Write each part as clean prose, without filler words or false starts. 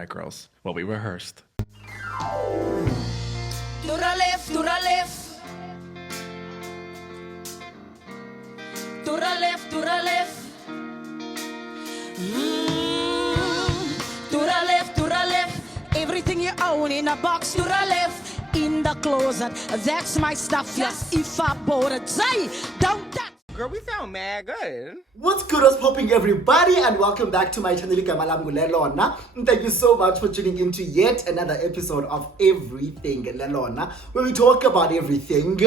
right, girls. Well, we rehearsed. To the left, to the left. To the left, to the left. To the left, to the left. Everything you own in a box. To the left, in the closet. That's my stuff, yes. If I bought it, say, don't touch. Girl, we sound mad good. What's good, what's popping, everybody, and welcome back to my channel. Thank you so much for tuning into yet another episode of Everything Lelona, where we talk about everything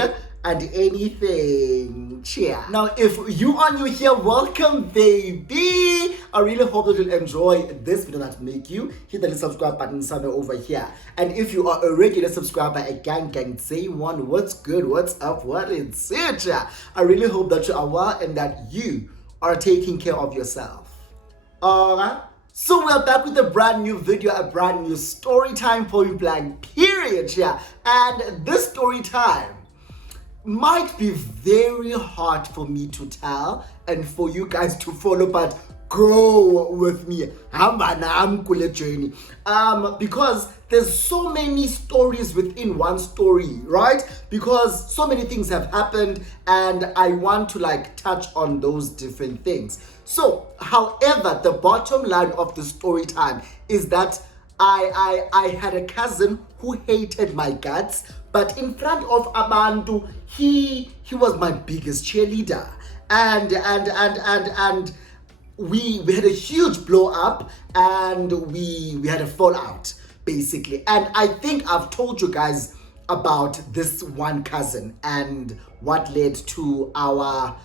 and anything. Cheer. Now, if you are new here, welcome, baby. I really hope that you'll enjoy this video that make you hit the subscribe button somewhere over here. And if you are a regular subscriber, a gang, say one, what's good, what's up, what is it? I really hope that you are well and that you are taking care of yourself. Alright? So we're back with a brand new video, a brand new story time point blank period. And this story time might be very hard for me to tell and for you guys to follow, but go with me. Journey. Because there's so many stories within one story, right? Because so many things have happened and I want to touch on those different things. So, however, the bottom line of the story time is that I had a cousin who hated my guts, but in front of Abantu, he was my biggest cheerleader. And we had a huge blow up and we had a fallout, basically. And I think I've told you guys about this one cousin and what led to our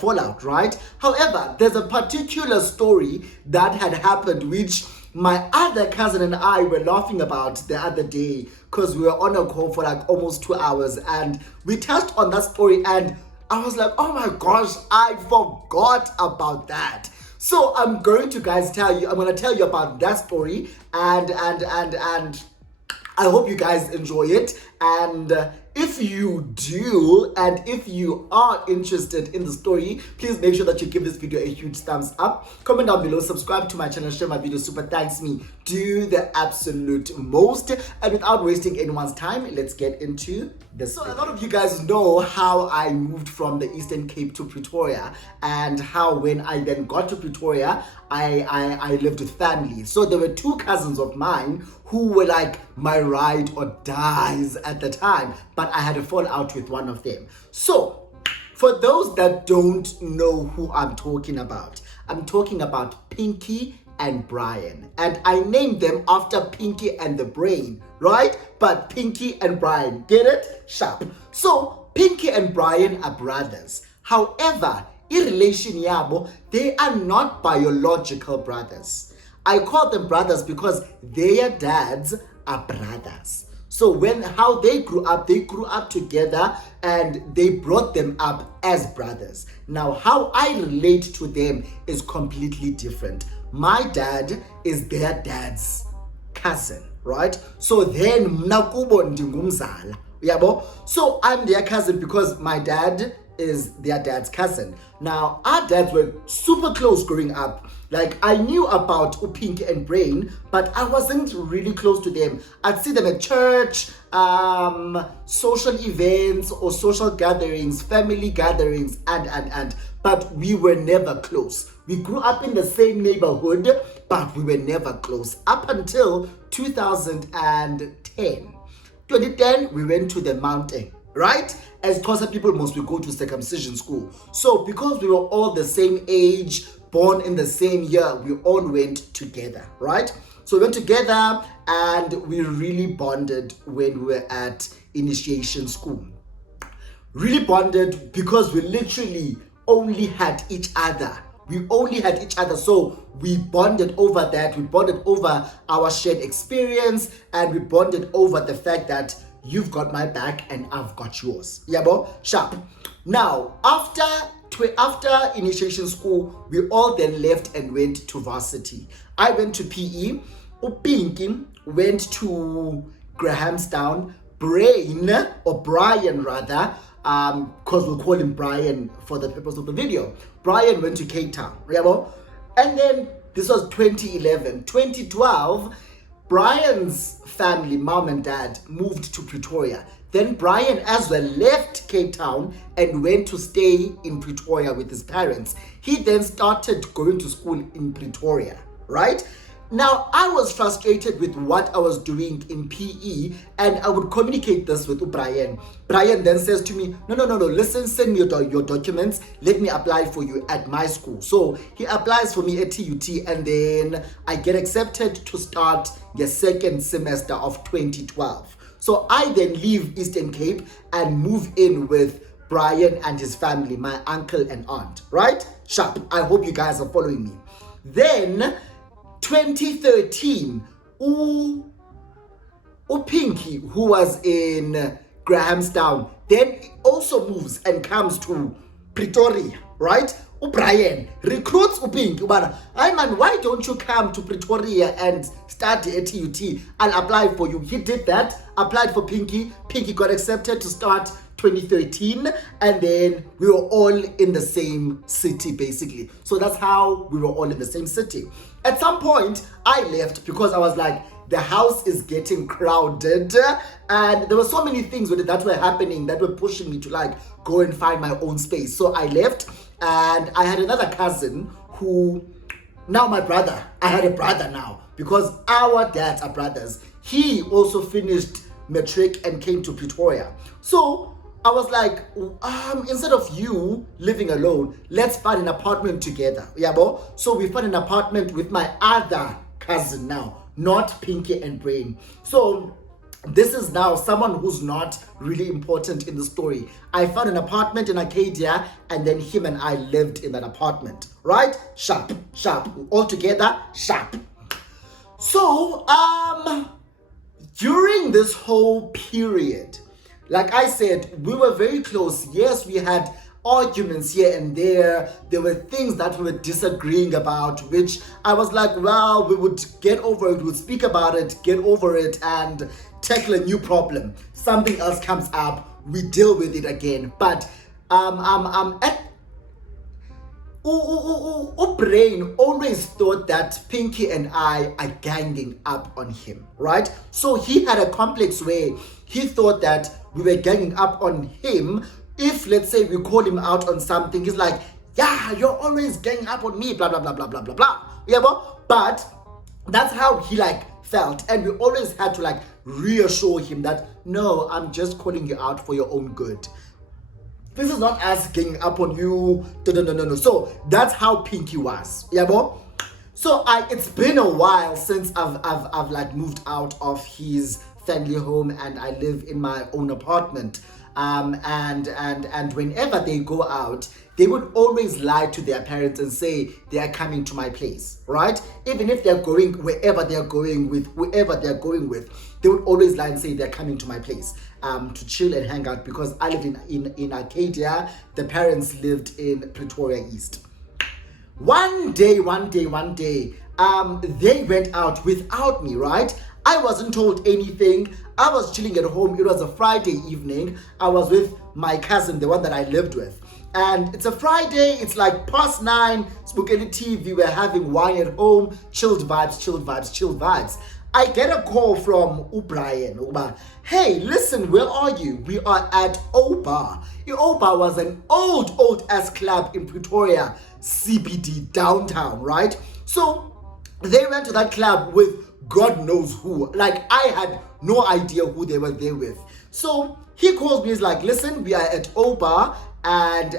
fallout, right? However, there's a particular story that had happened which my other cousin and I were laughing about the other day because we were on a call for almost 2 hours and we touched on that story and I was like, oh my gosh, I forgot about that. So I'm going to tell you about that story and I hope you guys enjoy it. And if you do, and if you are interested in the story, please make sure that you give this video a huge thumbs up. Comment down below, subscribe to my channel, share my video, super thanks me. Do the absolute most. And without wasting anyone's time, let's get into this. So a lot of you guys know how I moved from the Eastern Cape to Pretoria and how when I then got to Pretoria, I lived with family. So there were two cousins of mine who were my ride or dies at the time, but I had a fallout with one of them. So for those that don't know who I'm talking about Pinky and Brian, and I named them after Pinky and the Brain, right? But Pinky and Brian, get it? Sharp. So Pinky and Brian are brothers. However, in relation yabo, they are not biological brothers. I call them brothers because their dads are brothers. So how they grew up together and they brought them up as brothers. Now, how I relate to them is completely different. My dad is their dad's cousin, right? So then, mnakubo ndingumzala. Yabo? So I'm their cousin because my dad is their dad's cousin. Now, our dads were super close growing up. I knew about Pinky and Brain, but I wasn't really close to them. I'd see them at church, social events or social gatherings, family gatherings, but we were never close. We grew up in the same neighborhood, but we were never close up until 2010. 2010, we went to the mountain, right? As Xhosa people, most we go to circumcision school. So because we were all the same age, born in the same year, we all went together, right? So we went together and we really bonded when we were at initiation school. Really bonded because we literally only had each other. So we bonded over that. We bonded over our shared experience and we bonded over the fact that you've got my back and I've got yours. Yabo? Sharp. Now, after initiation school, we all then left and went to varsity. I went to PE. Pinky went to Grahamstown. Brian rather, because we'll call him Brian for the purpose of the video. Brian went to Cape Town. Yabo? And then this was 2011. 2012, Brian's family, mom and dad, moved to Pretoria. Then Brian as well left Cape Town and went to stay in Pretoria with his parents. He then started going to school in Pretoria, right? Now, I was frustrated with what I was doing in PE, and I would communicate this with Brian. Brian then says to me, no, listen, send me your documents. Let me apply for you at my school. So he applies for me at TUT, and then I get accepted to start the second semester of 2012. So I then leave Eastern Cape and move in with Brian and his family, my uncle and aunt, right? Sharp. I hope you guys are following me. Then 2013, Pinky, who was in Grahamstown, then also moves and comes to Pretoria, right? Brian recruits Pinky, but hey man, why don't you come to Pretoria and study at TUT? I'll apply for you. He did that, applied for Pinky. Pinky got accepted to start 2013, and then we were all in the same city basically. So that's how we were all in the same city. At some point I left because I was like, the house is getting crowded, and there were so many things with it that were happening that were pushing me to like go and find my own space. So I left, and I had another cousin who, now my brother, I had a brother now because our dads are brothers. He also finished matric and came to Pretoria. So I was like, instead of you living alone, let's find an apartment together. Yeah, bo? So we found an apartment with my other cousin now, not Pinky and Brain. So this is now someone who's not really important in the story. I found an apartment in Arcadia, and then him and I lived in that apartment, right? Sharp. All together, sharp. So, during this whole period, like I said, we were very close. Yes, we had arguments here and there. There were things that we were disagreeing about, which I was like, well, we would get over it, we would speak about it, get over it, and tackle a new problem. Something else comes up, we deal with it again. But Brain always thought that Pinky and I are ganging up on him, right? So he had a complex way. He thought that we were ganging up on him. If, let's say, we call him out on something, he's like, yeah, you're always ganging up on me, blah, blah, blah, blah, blah, blah, blah. Yeah, but that's how he like felt. And we always had to like reassure him that, no, I'm just calling you out for your own good. This is not us ganging up on you. No. So that's how Pinky was. Yeah, bo? So it's been a while since I've like moved out of his family home, and I live in my own apartment. And whenever they go out, they would always lie to their parents and say they are coming to my place, right? Even if they're going wherever they're going with whoever they're going with, they would always lie and say they're coming to my place to chill and hang out, because I lived in Arcadia. The parents lived in Pretoria East. One day, they went out without me, right? I wasn't told anything. I was chilling at home. It was a Friday evening. I was with my cousin, the one that I lived with. And it's a Friday. It's like past 9. Spooky TV. We're having wine at home. Chilled vibes. I get a call from Brian. Hey, listen, where are you? We are at O-Bar. O-Bar was an old ass club in Pretoria, CBD, downtown, right? So they went to that club with God knows who. Like, I had no idea who they were there with. So he calls me, he's like, listen, we are at O-Bar, and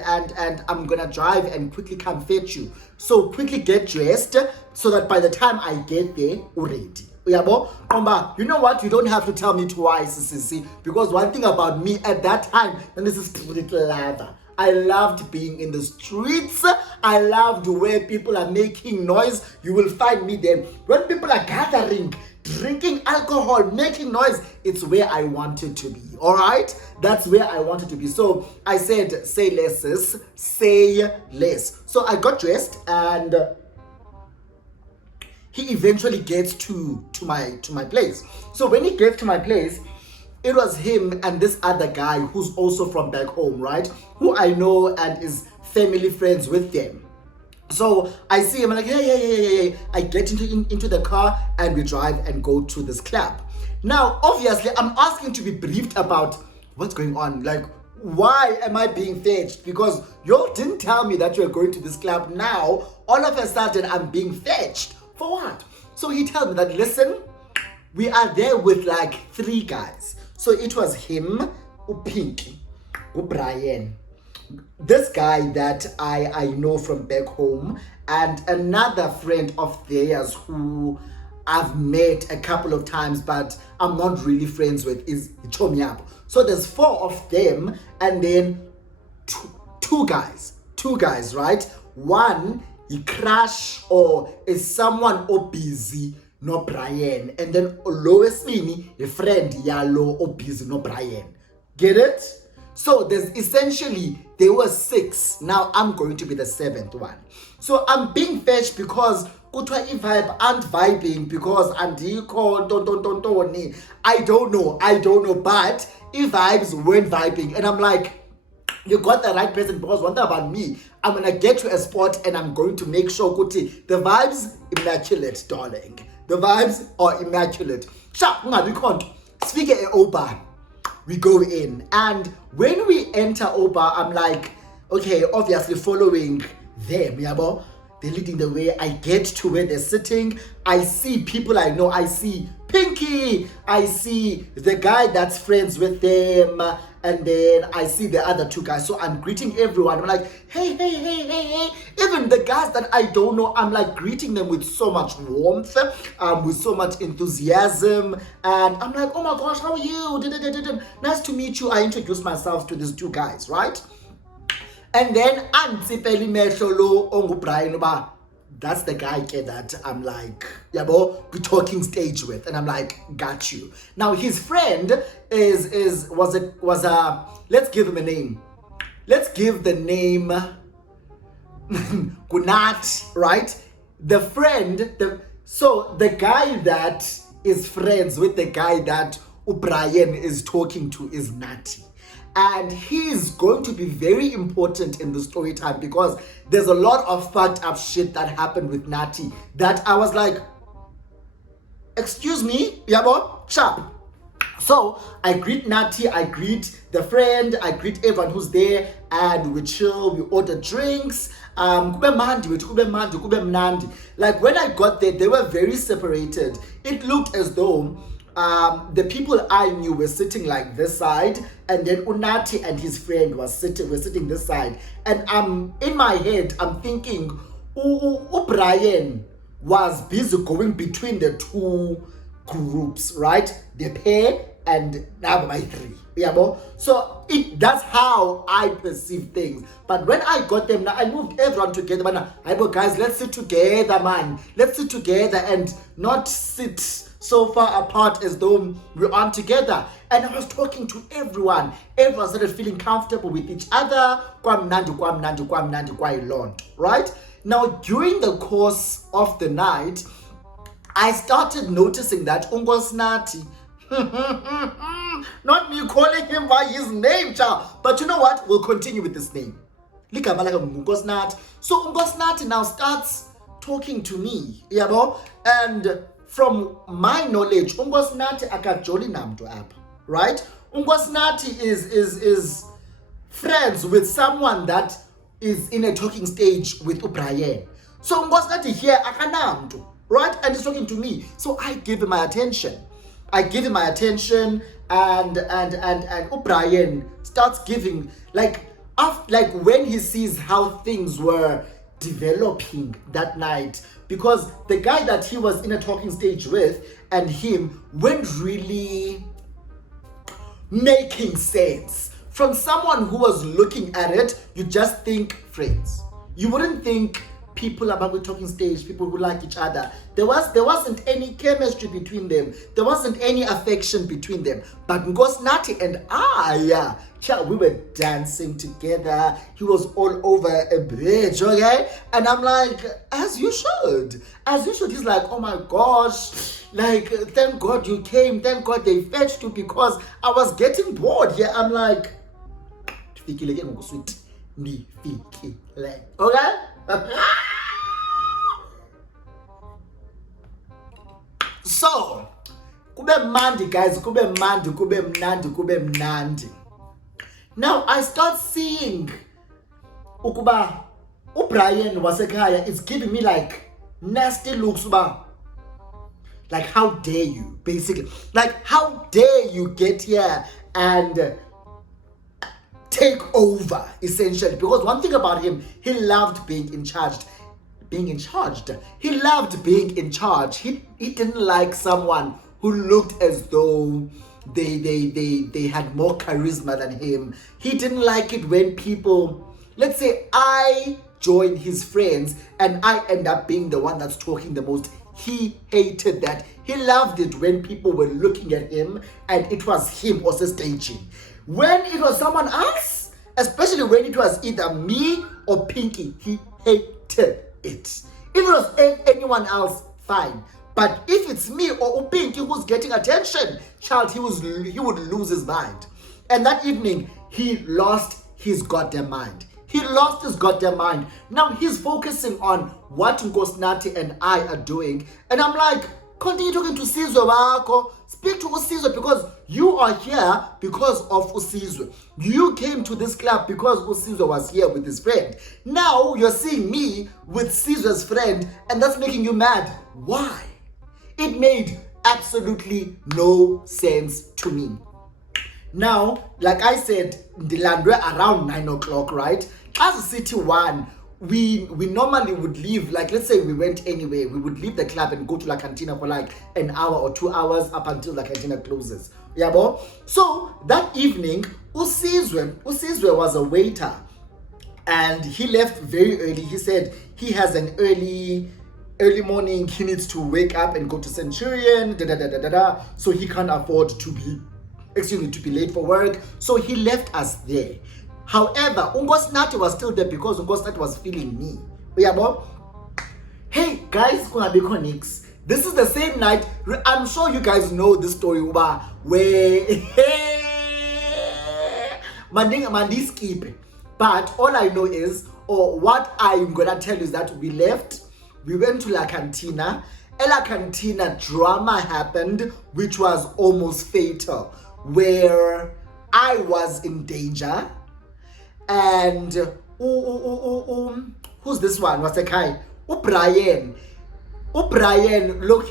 I'm gonna drive and quickly come fetch you. So quickly get dressed so that by the time I get there, already. You know what? You don't have to tell me twice, Sissy, because one thing about me at that time, and this is little lather, I loved being in the streets. I loved where people are making noise. You will find me there. When people are gathering, drinking alcohol, making noise, it's where I wanted to be. All right? That's where I wanted to be. So I said, say less, sis. Say less. So I got dressed, and he eventually gets to my place. So when he gets to my place, it was him and this other guy who's also from back home, right? Who I know and is family friends with them. So I see him, I'm like, hey. I get into the car and we drive and go to this club. Now, obviously, I'm asking to be briefed about what's going on. Like, why am I being fetched? Because you didn't tell me that you're going to this club. Now, all of a sudden, I'm being fetched. For what? So he tells me that, listen, we are there with like 3 guys. So it was him, Pinky, Brian, this guy that I know from back home, and another friend of theirs who I've met a couple of times, but I'm not really friends with, is Chomiap. So there's 4 of them, and then two guys, right? One, he crash or is someone or busy, no Brian, and then lowest mini, a friend yalo or busy, no Brian. Get it? So there's essentially, there were 6. Now I'm going to be the 7th one. So I'm being fetched because kuthiwa vibe aren't vibing because andiko don't. I don't know, but vibes weren't vibing, and I'm like, you got the right person, because one thing about me, I'm gonna get to a spot and I'm going to make sure kuti the vibes immaculate, darling. The vibes are immaculate. Sharp, speak a Oba. We go in, and when we enter Oba, I'm like, okay, obviously following them, yabo. They're leading the way. I get to where they're sitting. I see people I know. I see Pinky. I see the guy that's friends with them. And then I see the other 2 guys. So I'm greeting everyone. I'm like, hey. Even the guys that I don't know, I'm like greeting them with so much warmth, with so much enthusiasm. And I'm like, oh my gosh, how are you? Nice to meet you. I introduced myself to these 2 guys, right? And then Antsipeli Mesholo Ongu Brian, that's the guy that I'm like, yabo, we talking stage with, and I'm like, got you. Now his friend was a let's give him a name. Let's give the name Gunat, right? The friend, so the guy that is friends with the guy that Brian is talking to is Nati. And he's going to be very important in the story time because there's a lot of fucked up shit that happened with Nati that I was like, excuse me, yabo, sharp. So I greet Nati, I greet the friend, I greet everyone who's there, and we chill, we order drinks. Like when I got there, they were very separated. It looked as though the people I knew were sitting like this side, and then Unati and his friend were sitting this side. And in my head, I'm thinking, Brian was busy going between the 2 groups, right? The pair and now my 3. Yeah, so that's how I perceive things. But when I got them, now I moved everyone together. Man, I go, guys, let's sit together, man. Let's sit together and not sit so far apart as though we aren't together. And I was talking to everyone. Everyone started feeling comfortable with each other. Right? Now, during the course of the night, I started noticing that Ungosnati, not me calling him by his name, child. But you know what? We'll continue with this name. So Ungosnati now starts talking to me, and from my knowledge, Ungosnati akajoli namtu app, right? Ungosnati is friends with someone that is in a talking stage with Brian. So Ungosnati here akanamtu, right? And he's talking to me. So I give him my attention. And Brian starts giving like when he sees how things were developing that night, because the guy that he was in a talking stage with and him weren't really making sense. From someone who was looking at it, you just think friends. You wouldn't think people about the talking stage, people who like each other. There wasn't any chemistry between them. There wasn't any affection between them. But Ngosnati and we were dancing together. He was all over a bridge, okay? And I'm like, as you should. He's like, oh my gosh, like, thank God you came. Thank God they fetched you, because I was getting bored here. I'm like, okay? So kube mandi guys, kube mnandi. Now I start seeing ukuba uBrian wasekhaya is giving me like nasty looks uba, like how dare you, basically, like how dare you get here and take over, essentially. Because one thing about him, he loved being in charge. He loved being in charge. He didn't like someone who looked as though they had more charisma than him. He didn't like it when people, let's say I join his friends and I end up being the one that's talking the most. He hated that. He loved it when people were looking at him and it was him also staging. When it was someone else, especially when it was either me or Pinky, he hated it. If it was anyone else, fine. But if it's me or Pinky who's getting attention, child, he would lose his mind. And that evening, he lost his goddamn mind. He lost his goddamn mind. Now he's focusing on what Nkosinathi and I are doing. And I'm like, continue talking to Sizwe wako. Speak to Usizwe because you are here because of Usizwe. You came to this club because Usizwe was here with his friend. Now you're seeing me with Sizwe's friend and that's making you mad. Why? It made absolutely no sense to me. Now, like I said, Ndilandwe around 9 o'clock, right? As a city one, we normally would leave, like let's say we went anywhere, we would leave the club and go to La Cantina for like an hour or 2 hours up until La Cantina closes. Yeah, bo? So that evening, Usizwe was a waiter and he left very early. He said he has an early morning, he needs to wake up and go to Centurion, so he can't afford to be late for work. So he left us there. However, Nkosinathi was still there because Nkosinathi was feeling me. Uyabo? Hey guys, this is the same night. I'm sure you guys know this story where Mandi skip. But all I know is, or what I'm gonna tell you is that we left. We went to La Cantina. At La Cantina, drama happened, which was almost fatal, where I was in danger. And who's this one? What's the guy? Brian, look,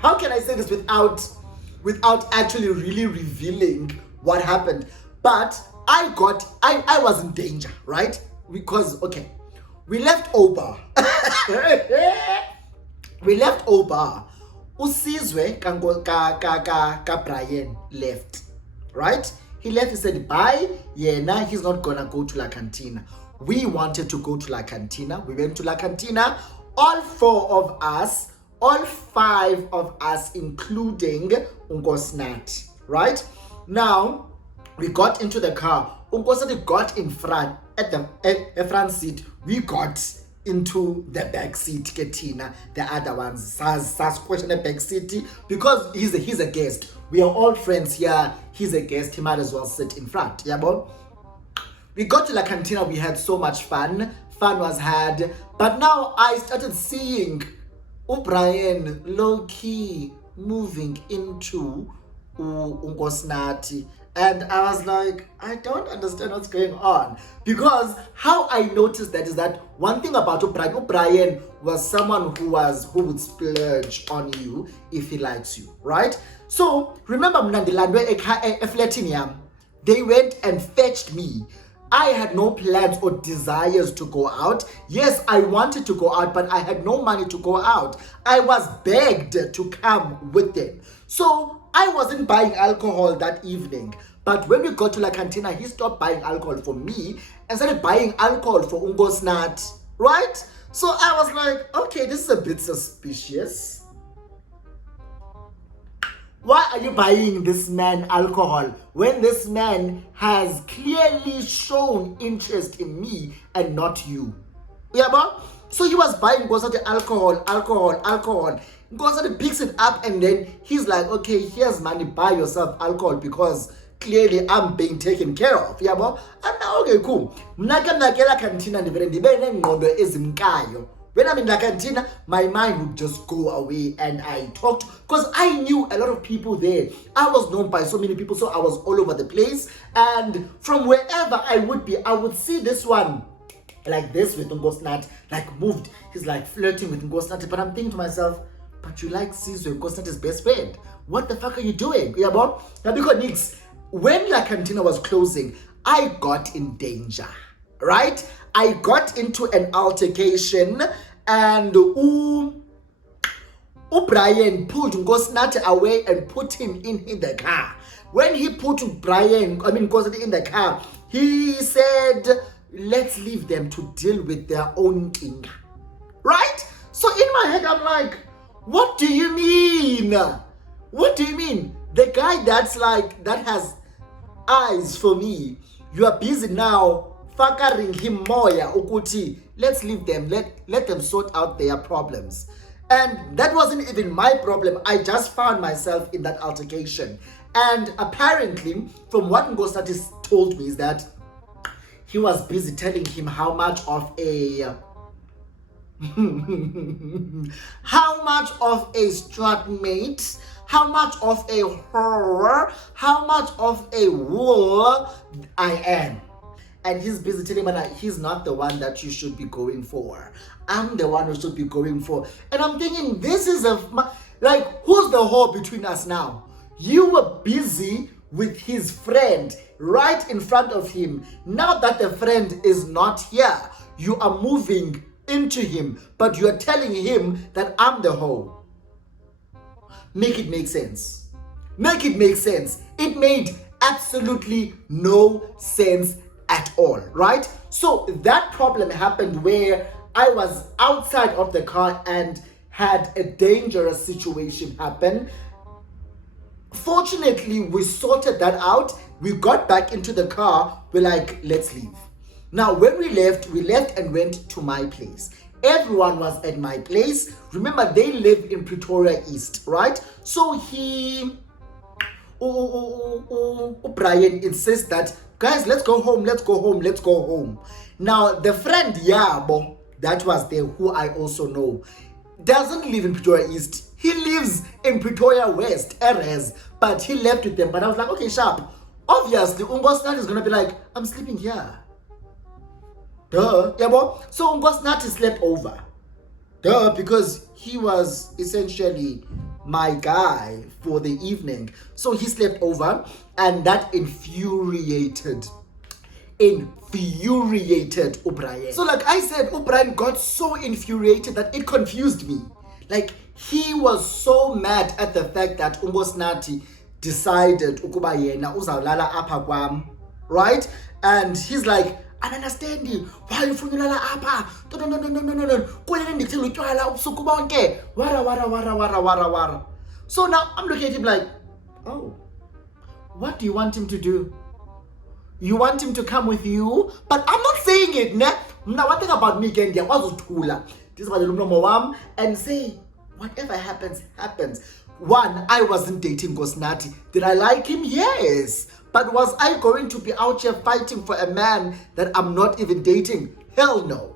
how can I say this without actually really revealing what happened? But I was in danger, right? Because okay, we left Oba. Usizwe ka Brian left, right? He left, he said bye. Yeah, now he's not gonna go to La Cantina. We wanted to go to La Cantina. We went to La Cantina. All 5 of us, including Nkosinathi, right? Now, we got into the car. Nkosinathi got in front, at the front seat. We got into the back seat, Cantina. The other ones, Sas question the back seat because he's a guest. We are all friends here. He's a guest. He might as well sit in front. Yeah, boy. We got to La Cantina. We had so much fun. Fun was had. But now I started seeing Brian low-key moving into Nkosinathi. And I was like, I don't understand what's going on. Because how I noticed that is that one thing about Brian was someone who would splurge on you if he likes you, right? So remember Mnandilandwe Efletinia, they went and fetched me. I had no plans or desires to go out. Yes, I wanted to go out, but I had no money to go out. I was begged to come with them. So I wasn't buying alcohol that evening. But when we got to La Cantina, he stopped buying alcohol for me and started buying alcohol for Nkosinathi, right? So I was like, okay, this is a bit suspicious. Why are you buying this man alcohol when this man has clearly shown interest in me and not you? Yeah, but so he was buying Nkosinathi alcohol. Nkosinathi picks it up and then he's like, okay, here's money, buy yourself alcohol because clearly I'm being taken care of. Yeah, but I'm now okay, cool. Mnake La Cantina ndivele ndibe nengqondo ezimkayo When I'm in the cantina, my mind would just go away and I talked because I knew a lot of people there. I was known by so many people, so I was all over the place. And from wherever I would be, I would see this one like this with Ngosnat, like moved. He's like flirting with Ngosnat. But I'm thinking to myself, but you like Sizwe, Ngosnat's best friend. What the fuck are you doing? Yeah, Bob? Now, because Nix, when La Cantina was closing, I got in danger, right? I got into an altercation and Brian pulled Ngosnat away and put him in the car. When he put Ngosnat in the car, he said, let's leave them to deal with their own king. Right? So in my head, I'm like, what do you mean? What do you mean? The guy that has eyes for me, you are busy now fuckering him moya ukuti. Let's leave them, let them sort out their problems. And that wasn't even my problem. I just found myself in that altercation. And apparently, from what Ngosatis told me, is that he was busy telling him how much of a strutmate, how much of a horror, how much of a wool I am. And he's busy telling me that he's not the one that you should be going for. I'm the one who should be going for. And I'm thinking, this is who's the whore between us now? You were busy with his friend right in front of him. Now that the friend is not here, you are moving into him, but you are telling him that I'm the hoe. Make it make sense. Make it make sense. It made absolutely no sense at all, right? So that problem happened where I was outside of the car and had a dangerous situation happen. Fortunately, we sorted that out. We got back into the car. We're like, let's leave. Now, when we left and went to my place. Everyone was at my place. Remember, they live in Pretoria East, right? So Brian insists that, guys, let's go home. Now, the friend Yabo that was there, who I also know, doesn't live in Pretoria East. He lives in Pretoria West, Erez, but he left with them. But I was like, okay, sharp. Obviously, Ngosnat is going to be like, I'm sleeping here. Duh. Yeah, boy. So Ngosnat slept over. Duh, because he was essentially my guy for the evening. So he slept over, and that infuriated O'Brien. So like I said, O'Brien got so infuriated that it confused me. Like, he was so mad at the fact that Ngosnati decided ukuba yena uzawulala apha kwam, right? And he's like, I don't understand you. Why you funulala apha? No. Kwelele ndikuthela utywala ubusuku bonke. Wara. So now I'm looking at him like, oh, what do you want him to do? You want him to come with you? But I'm not saying it, ne? Now, one thing about me, again, there was Tula. This was the Lumno and say, whatever happens, happens. One, I wasn't dating Ngosnati. Did I like him? Yes. But was I going to be out here fighting for a man that I'm not even dating? Hell no.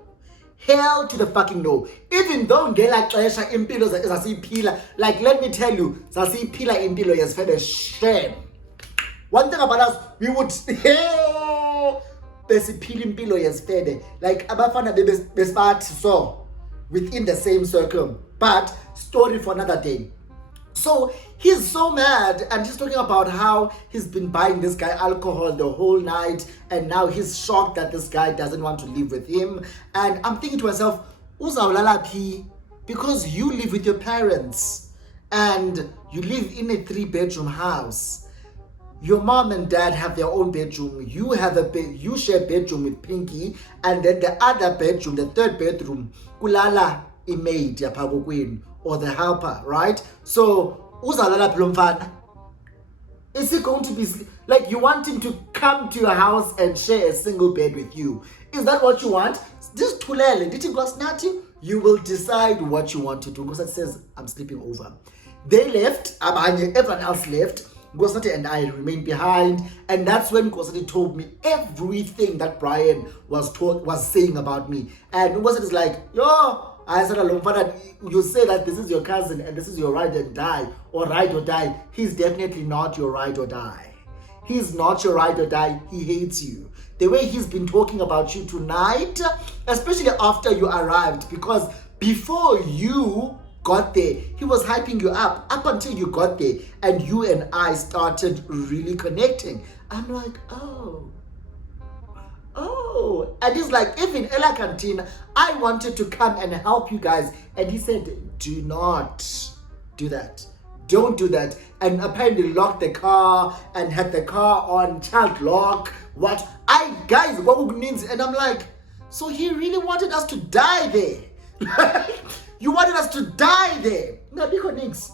Hell to the fucking no. Even though ngela xesha impilo zasiphila, like, let me tell you, zasiphila impilo yesifebe shame. One thing about us, we would besiphila impilo yesifebe, like abafana besibathi so within the same circle. But story for another day. So he's so mad, and he's talking about how he's been buying this guy alcohol the whole night, and now he's shocked that this guy doesn't want to live with him. And I'm thinking to myself, uzawulala phi? Because you live with your parents and you live in a 3-bedroom house. Your mom and dad have their own bedroom. You have you share bedroom with Pinky, and then the other bedroom, the 3rd bedroom, kulala maid yapha queen or the helper, right? So uzalala plumfana. Is he going to be like, you want him to come to your house and share a single bed with you? Is that what you want? Just tulele, did Ngosnati? You will decide what you want to do. Ngosnati says, I'm sleeping over. They left, everyone else left. Ngosnati and I remained behind, and that's when Ngosnati told me everything that Brian was saying about me. And Ngosnati is like, yo, I said, you say that this is your cousin and this is your ride or die, or ride or die. He's definitely not your ride or die. He's not your ride or die. He hates you. The way he's been talking about you tonight, especially after you arrived, because before you got there, he was hyping you up until you got there and you and I started really connecting. I'm like, oh. And he's like, even Ella Cantina, I wanted to come and help you guys. And he said, do not do that. Don't do that. And apparently locked the car and had the car on child lock. What means? And I'm like, so he really wanted us to die there. You wanted us to die there. Ngabikho nix.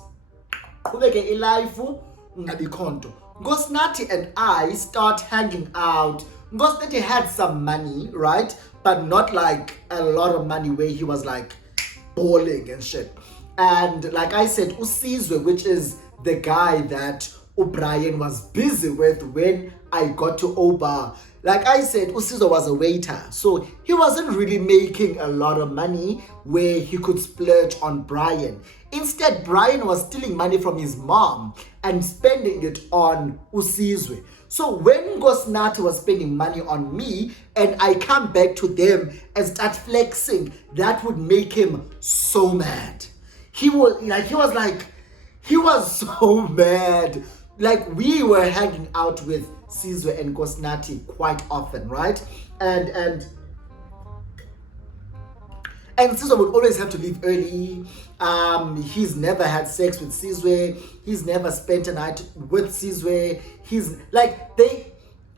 Kubeke ilife ngabikhonto. Ngosnathi and I start hanging out. Ngosnathi had some money, right? But not like a lot of money where he was like balling and shit. And like I said, Usizwe, which is the guy that O'Brien was busy with when I got to Oba. Like I said, Usizwe was a waiter. So he wasn't really making a lot of money where he could splurge on Brian. Instead, Brian was stealing money from his mom and spending it on Usizwe. So when Ngosnathi was spending money on me and I come back to them and start flexing, that would make him so mad. He was so mad. Like we were hanging out with Sizwe and Ngosnathi quite often, right? And Sizwe would always have to leave early. He's never had sex with Sizwe. He's never spent a night with Sizwe. He's like,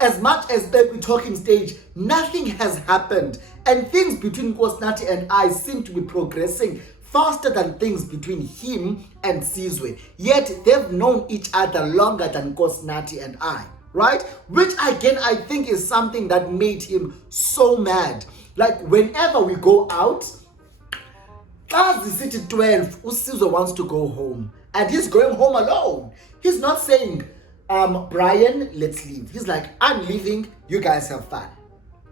as much as we're talking stage, nothing has happened. And things between Ngosnathi and I seem to be progressing faster than things between him and Sizwe. Yet they've known each other longer than Ngosnathi and I, right? Which again, I think is something that made him so mad. Like whenever we go out, as the city 12, Usizwe wants to go home. And he's going home alone. He's not saying, Brian, let's leave. He's like, I'm leaving, you guys have fun.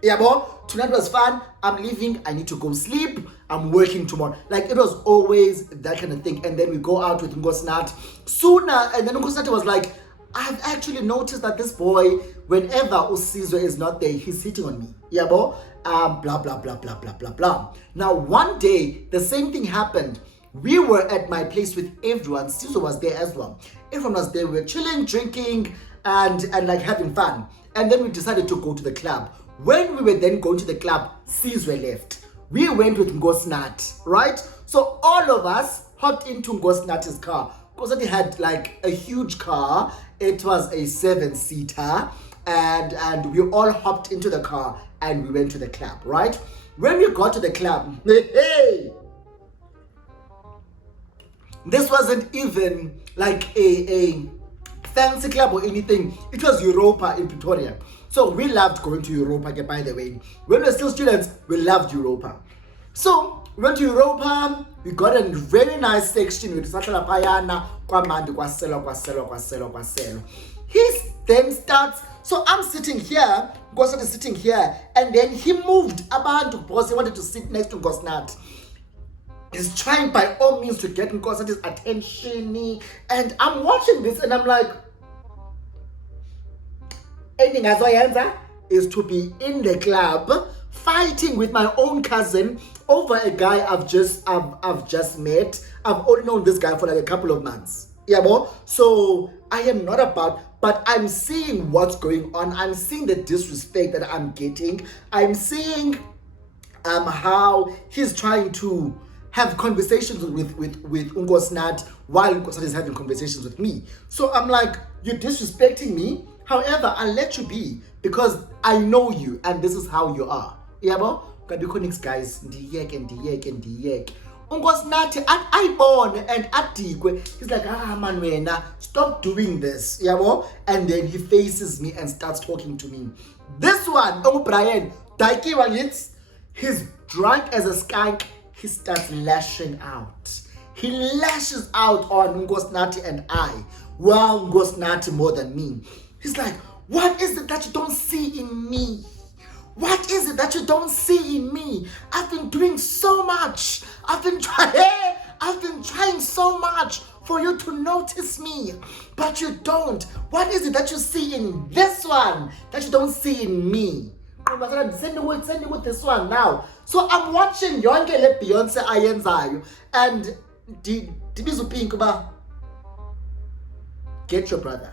Yeah, boy, tonight was fun, I'm leaving, I need to go sleep, I'm working tomorrow. Like, it was always that kind of thing. And then we go out with Ngosnathi sooner, and then Ngosnathi was like, I've actually noticed that this boy, whenever Usizwe is not there, he's hitting on me. Yeah, boy, blah, blah, blah, blah, blah, blah, blah. Now, one day, the same thing happened. We were at my place with everyone. Sizwe was there as well. Everyone was there. We were chilling, drinking, and like having fun. And then we decided to go to the club. When we were then going to the club, Sizwe left. We went with Ngosnathi, right? So all of us hopped into Ngosnathi's car. Ngosnathi had like a huge car. It was a 7-seater. And we all hopped into the car and we went to the club, right? When we got to the club, hey! This wasn't even like a fancy club or anything. It was Europa in Pretoria. So we loved going to Europa, by the way. When we were still students, we loved Europa. So we went to Europa, we got a very nice section with Satala Payana, Kwamandi, Kwaselo. He then starts, so I'm sitting here, Ngosnathi is sitting here, and then he moved Abantu because he wanted to sit next to Ngosnathi. He's trying by all means to get Ngosnathi's attention, and I'm watching this and I'm like, anything as I answer is to be in the club fighting with my own cousin over a guy I've just met. I've only known this guy for like a couple of months. Yeah, boy. So I am not about, but I'm seeing what's going on. I'm seeing the disrespect that I'm getting. I'm seeing how he's trying to have conversations with Ngosnathi while Ngosnathi is having conversations with me. So I'm like, you're disrespecting me. However, I'll let you be because I know you and this is how you are. Yabo? Kabikho guys, ndiyek. Ngosnathi ayibone and adikwe. He's like, man wena, stop doing this. Yabo? And then he faces me and starts talking to me. This one, Brian, he's drunk as a skunk. He starts lashing out. He lashes out on Ngosnathi and I. Wow, Ngosnathi more than me. He's like, what is it that you don't see in me? What is it that you don't see in me? I've been doing so much. I've been trying so much for you to notice me, but you don't. What is it that you see in this one that you don't see in me? Send me with this one now. So I'm watching yonke le Beyonce ayenzayo, and dibizu pink ba, get your brother.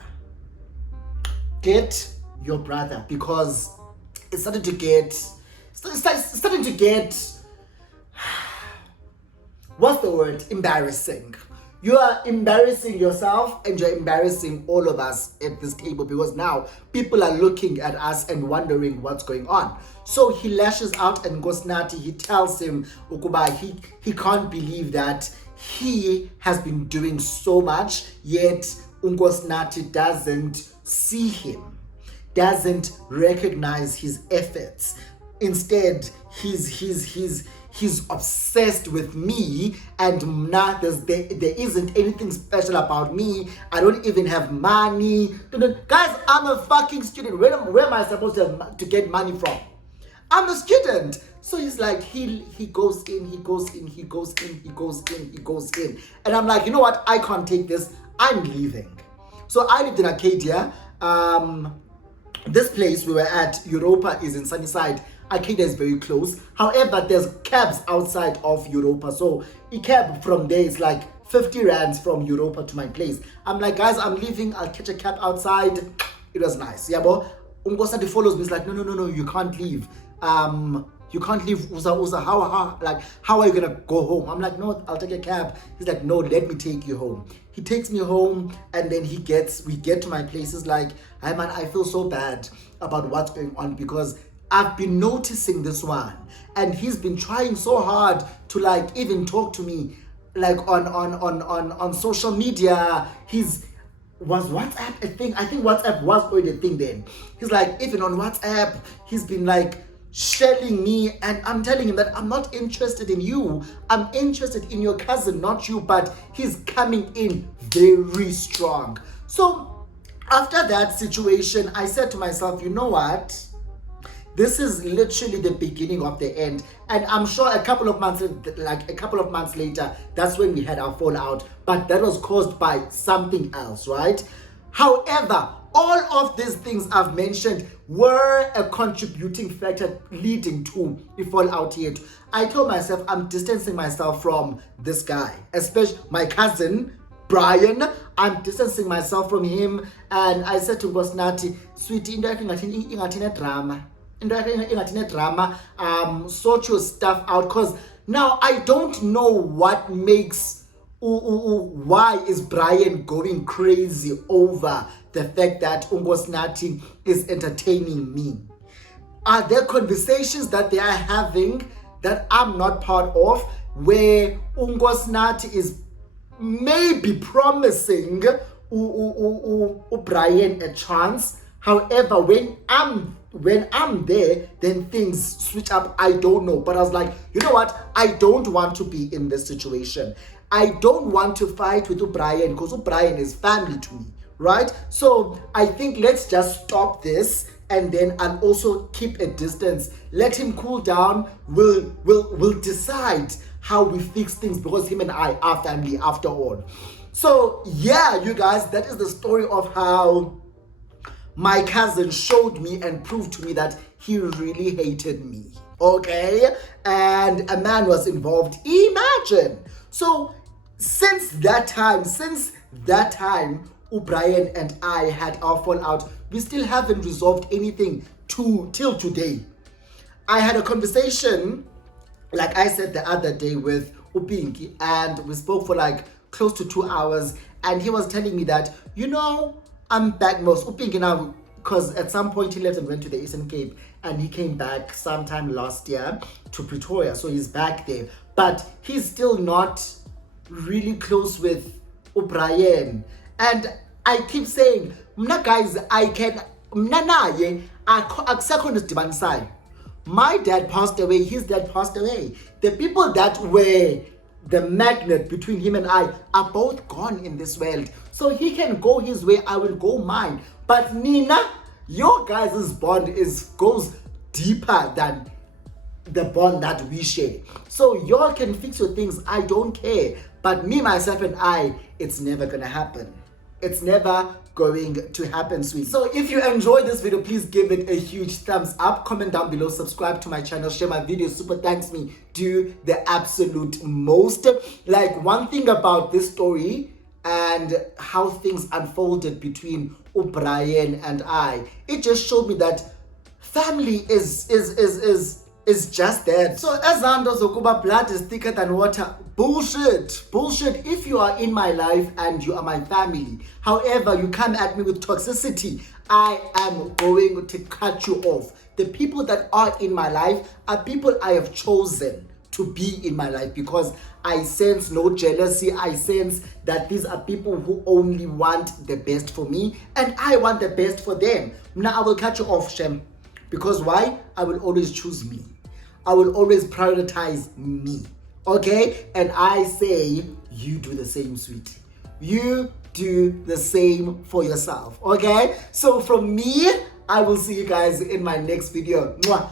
Get your brother, because it's starting to get what's the word? Embarrassing. You are embarrassing yourself and you're embarrassing all of us at this table, because now people are looking at us and wondering what's going on. So he lashes out and goes Nati. He tells him ukuba he can't believe that he has been doing so much, yet Ungosnati doesn't see him, doesn't recognize his efforts. Instead, he's obsessed with me, and now there isn't anything special about me. I don't even have money. Guys, I'm a fucking student. Where am I supposed to get money from? I'm a student. So he's like, he goes in. And I'm like, you know what? I can't take this. I'm leaving. So I lived in Arcadia. This place we were at, Europa, is in Sunnyside. Arcadia is very close. However, there's cabs outside of Europa. So a cab from there is like 50 rands from Europa to my place. I'm like, guys, I'm leaving. I'll catch a cab outside. It was nice. Yeah, but Ungosati follows me. He's like, no, you can't leave. You can't leave. Uza, how are you gonna go home? I'm like, no, I'll take a cab. He's like, no, let me take you home. He takes me home, and then we get to my place. He's like, hey man, I feel so bad about what's going on, because I've been noticing this one, and he's been trying so hard to like even talk to me like on social media. Was WhatsApp a thing? I think WhatsApp was already a thing then. He's like, even on WhatsApp, he's been like shelling me, and I'm telling him that I'm not interested in you. I'm interested in your cousin, not you. But he's coming in very strong. So after that situation, I said to myself, you know what? This is literally the beginning of the end. And I'm sure a couple of months later, that's when we had our fallout. But that was caused by something else, right? However, all of these things I've mentioned were a contributing factor leading to the fallout here. I told myself I'm distancing myself from this guy, especially my cousin, Brian. I'm distancing myself from him. And I said to Gosnati, sweetie, ingatina drama. Sort your stuff out, because now I don't know what makes why is Brian going crazy over the fact that Ungosnati is entertaining me. Are there conversations that they are having that I'm not part of, where Ungosnati is maybe promising Brian a chance? However, when I'm there, then things switch up. I don't know. But I was like, you know what? I don't want to be in this situation. I don't want to fight with Brian, because Brian is family to me, right? So I think let's just stop this, and then I'll also keep a distance. Let him cool down. We'll decide how we fix things, because him and I are family after all. So yeah, you guys, that is the story of how my cousin showed me and proved to me that he really hated me. Okay? And a man was involved. Imagine. So since that time, Brian and I had our fallout. We still haven't resolved anything till today. I had a conversation, like I said the other day, with Upinki, and we spoke for like close to 2 hours, and he was telling me that, you know, I'm back most Upinki now, because at some point he left and went to the Eastern Cape, and he came back sometime last year to Pretoria, so he's back there, but he's still not really close with O'Brien. And I keep saying, mna guys, my dad passed away, his dad passed away. The people that were the magnet between him and I are both gone in this world. So he can go his way, I will go mine. But Nina, your guys' bond goes deeper than the bond that we share. So y'all can fix your things, I don't care. But me, myself, and I, it's never gonna happen. It's never going to happen, sweet. So if you enjoyed this video, please give it a huge thumbs up, comment down below, subscribe to my channel, share my videos, super thanks me, do the absolute most. Like, one thing about this story and how things unfolded between O'Brien and I, it just showed me that family is just that. So as Ando Zokuba, blood is thicker than water. Bullshit. If you are in my life and you are my family, however you come at me with toxicity, I am going to cut you off. The people that are in my life are people I have chosen to be in my life because I sense no jealousy. I sense that these are people who only want the best for me and I want the best for them. Now I will cut you off, Shem. Because why? I will always choose me. I will always prioritize me. Okay? And I say, you do the same, sweetie. You do the same for yourself. Okay? So from me, I will see you guys in my next video. Mwah.